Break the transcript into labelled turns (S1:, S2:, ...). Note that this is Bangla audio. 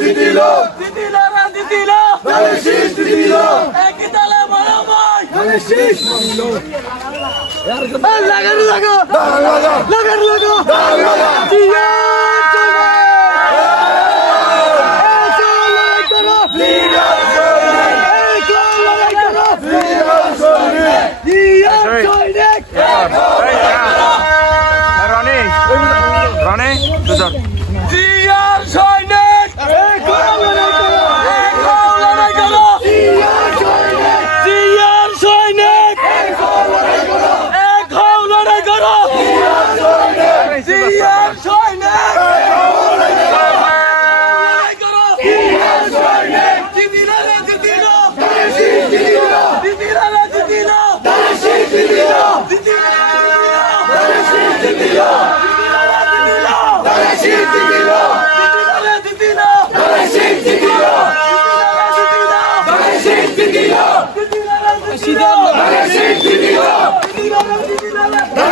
S1: দিদিলো দিদিলো রে দিদিলো ধানে শীষ দিদিলো একই তালে মহামায়। ধানে শীষ দিদিলো লাগানো লাগো লাগানো লাগো লাগানো লাগো Ronnie, Ronnie, Ronnie, Ronnie, Ronnie, Ronnie, Ronnie, Presidente! Presidente! Presidente!